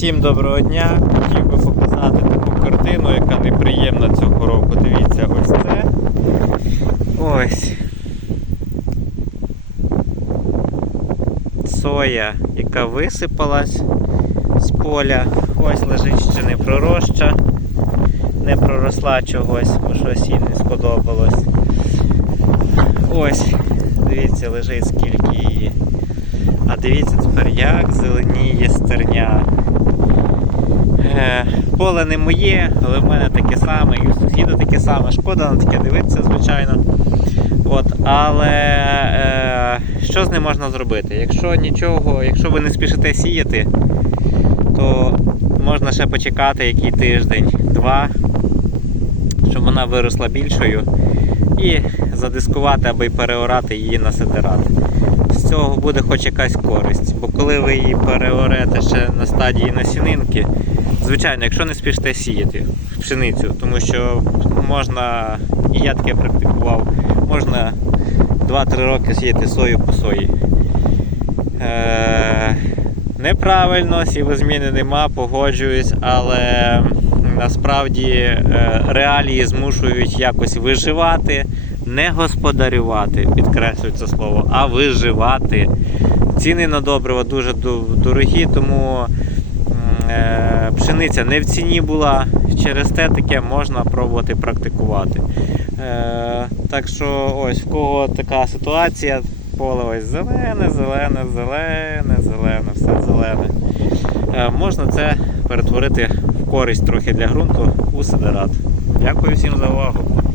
Всім доброго дня! Хотів би показати таку картину, яка неприємна цього року. Дивіться, ось це. Ось. Соя, яка висипалась з поля. Ось лежить ще не пророща, не проросла чогось, бо щось їй не сподобалось. Ось, дивіться, лежить скільки її. Дивіться тепер, як зеленіє стерня. Е, поле не моє, але в мене таке саме, і у сусіда таке саме. Шкода на таке дивитися, звичайно. От, але е, що з ним можна зробити? Якщо нічого, якщо ви не спішите сіяти, то можна ще почекати який тиждень, два, щоб вона виросла більшою, і задискувати або й переорати її на сидерат з цього буде хоч якась користь. Бо коли ви її переорете ще на стадії насінинки, звичайно, якщо не спішите сіяти пшеницю, тому що можна, і я таке практикував, можна 2-3 роки сіяти сою по сої. Е, неправильно, сівозміни нема, погоджуюсь, але насправді е, реалії змушують якось виживати, не господарювати, підкреслюю це слово, а виживати. Ціни на добриво дуже дорогі, тому е, пшениця не в ціні була. Через те таке можна пробувати практикувати. Е, так що ось в кого така ситуація, поле ось зелене, зелене, зелене, зелене, все зелене. Можна це перетворити користь трохи для ґрунту у сидерат. Дякую всім за увагу.